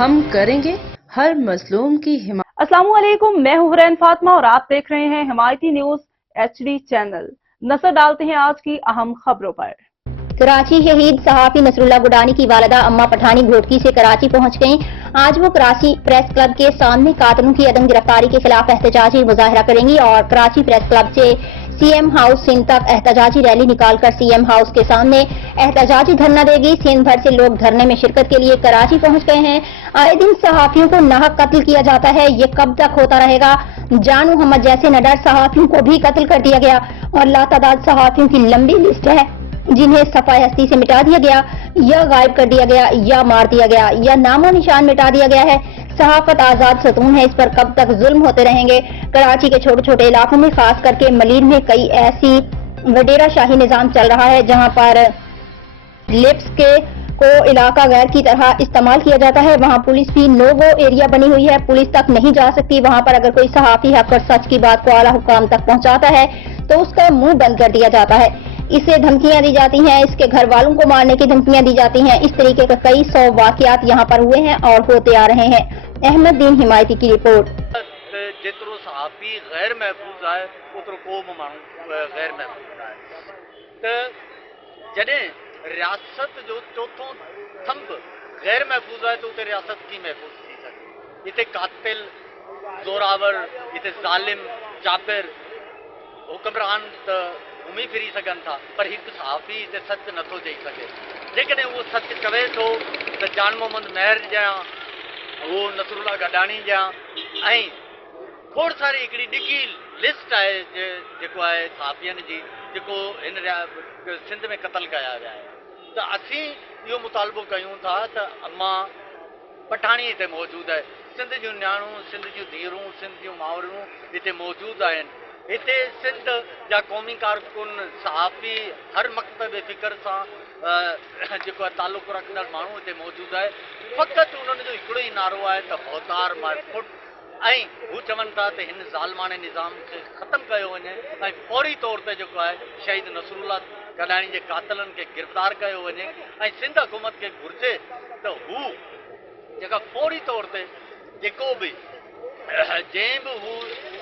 हम करेंगे हर मजलूम की हिमायत। अस्सलाम वालेकुम, मैं हूं हुरैन फातिमा और आप देख रहे हैं हिमायती न्यूज HD चैनल। नजर डालते हैं आज की अहम खबरों पर। कराची शहीद सहाफी नसरुल्लाह गुडानी की वालिदा अम्मा पठानी घोटकी से कराची पहुंच गईं। आज वो कराची प्रेस क्लब के सामने कातिलों की अदम गिरफ्तारी के खिलाफ एहतजाजी मुजाहरा करेंगी और कराची प्रेस क्लब से CM हाउस सिंध तक एहतजाजी रैली निकालकर CM हाउस के सामने एहतजाजी धरना देगी। सिंध भर से लोग धरने में शिरकत के लिए कराची पहुंच गए हैं। आए दिन सहाफियों को नाहक कत्ल किया जाता है, ये कब तक होता रहेगा? जान मोहम्मद जैसे निडर सहाफियों को भी कत्ल कर दिया गया और लातादाद सहाफियों की लंबी लिस्ट है जिन्हें सफाई हस्ती से मिटा दिया गया या गायब कर दिया गया या मार दिया गया या नामो निशान मिटा दिया गया है। सहाफत आजाद सतून है, इस पर कब तक जुल्म होते रहेंगे? कराची के छोटे छोटे इलाकों में खास करके मलीर में कई ऐसी वडेरा शाही निजाम चल रहा है जहां पर लिप्स के को इलाका गैर की तरह इस्तेमाल किया जाता है। वहां पुलिस भी नो गो एरिया बनी हुई है, पुलिस तक नहीं जा सकती। वहां पर अगर कोई सहाफी हक और सच की बात को आला हुकाम तक पहुंचाता है तो उसका मुंह बंद कर दिया जाता है, इसे धमकियां दी जाती हैं, इसके घर वालों को मारने की धमकियां दी जाती हैं। इस तरीके के कई 100 वाकयात यहाँ पर हुए हैं और होते आ रहे हैं। अहमद दीन हिमायती की रिपोर्ट। जेतिरो सहाफ़ी गैर महफूज़ आहे ओतिरो को बि माण्हू गैर महफूज़ आहे। त जॾहिं रियासत जो चोथों थंब गैर महफूज़ आहे त उते रियासत कीअं महफूज़ थी सघे? हिते कातिल, ज़ोरावर, हिते ज़ालिम, जाबिर, हुक्मरान त घुमी फिरी सघनि था, पर हिकु सहाफ़ी हिते सच नथो चई सघे। जेकॾहिं उहो सच चवे थो त जान मोहम्मद महर जा, उहो नसरुल्लाह गडानी जा ऐं खोड़ सारी हिकिड़ी ॾिघी लिस्ट आहे जेको आहे सहाफ़ियनि जी जेको हिन सिंध में क़तल कया विया आहिनि। त असीं इहो मुतालबो कयूं था त अम्मा पठाणी हिते मौजूदु आहे, सिंध जूं नियाणूं, सिंध जूं धीअरूं, सिंध जूं मावरूं हिते मौजूदु आहिनि। हिते सिंध जा क़ौमी कारकुन, सहाफ़ी, हर मकतब फ़िक्र सां जेको आहे तालुक़ु रखंदड़ माण्हू हिते मौजूदु आहे। फ़क़ति उन्हनि जो हिकिड़ो ई नारो आहे त औतार मार फुट, ऐं हू चवनि था त हिन ज़ालमाने निज़ाम खे ख़तमु कयो वञे ऐं फौरी तौर ते जेको आहे शहीद नसरुल्लाह गडानी जे कातिलनि खे गिरफ़्तार कयो वञे। ऐं सिंध हुकूमत खे घुरिजे त हू जेका फौरी तौर ते जेको बि जंहिं बि हू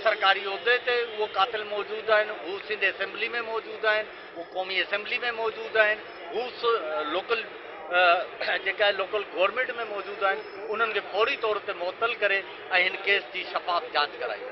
सरकारी उहिदे ते उहो कातिल मौजूदु आहिनि, हू सिंध असेंबली में मौजूदु आहिनि, हू क़ौमी असेंबली में मौजूदु आहिनि, हू लोकल जेका लोकल गवर्नमेंट में मौजूदु आहिनि, उन्हनि खे फौरी तौर ते मुअतल करे ऐं हिन केस जी शफ़ाफ़ जांच कराई।